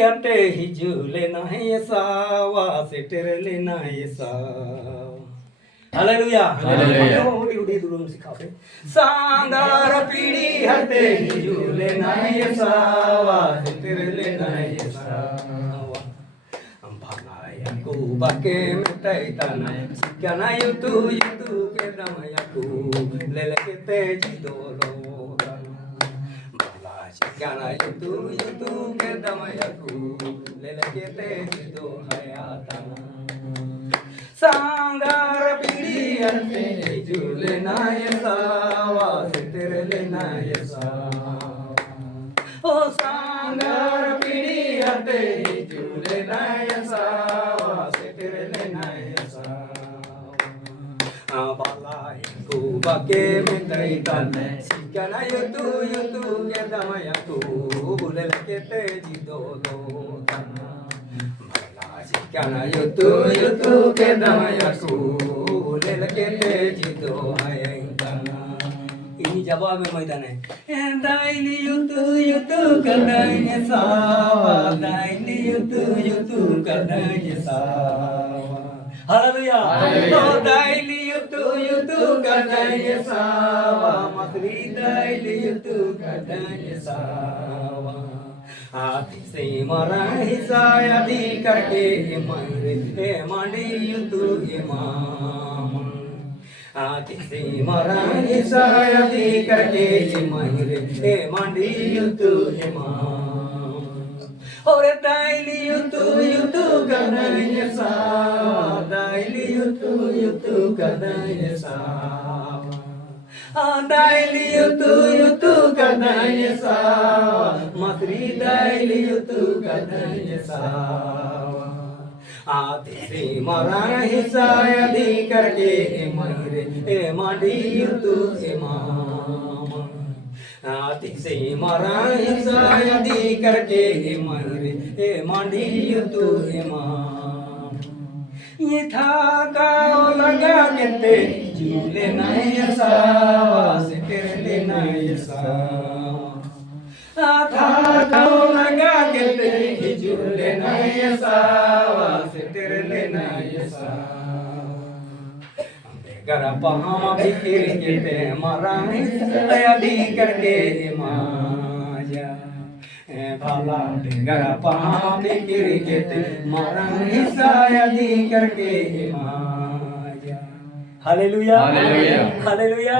hate hijule na sawa seterele na sawa. Hallelujah. Sangara pidi hate hijule na sawa seterele na sawa. Ampanayaku bake metai tanai sikana yutu ke damayaku lelekete jidolo. Sikana yutu ke damayaku lelekete jido hayatana. Sangara pidi hate hijule na sawa seterele na sawa. Oh sangara pidi hate hijule na sawa seterele na sawa. Balai ku bake mentai tanai sikana yutu ke damayaku lelekete jidolo tana. Sikana yutu ke damayaku lelekete jido hayatana. Ini jawab में मैदान है दाइली युतु कदाई सावा दाइली युतु कदाई सावा. Hallelujah. तो दाइली युतु कदाई सावा मतरी दाइली युतु कदाई सावा. आदि से मरा हिसाया दी करके मरे मांडी युतु इमाम. आदि से मरा हिसाया दी करके मरे मांडी युतु इमाम. और दाइली युतु कदाई सावा दाइली युतु कदाई सावा. दाइली युतु कदाई सावा मतरी दाइली युतु कदाई सावा. आदि से मरा हिसाया दी करके मरे मांडी युतु इमाम. आदि से मरा हिसाया दी करके मरे मांडी युतु इमाम. ये था काओ लगा कहते झूले नए सावा सेterele नए सावा. था काओ लगा कहते झूले नए सावा सेterele नए सावा. गरा पहा बिखर के मरा हिसाया दी करके माया. भाला गरा पहा बिखर के मरा हिसाया दी करके माया. हालेलुया. हालेलुया.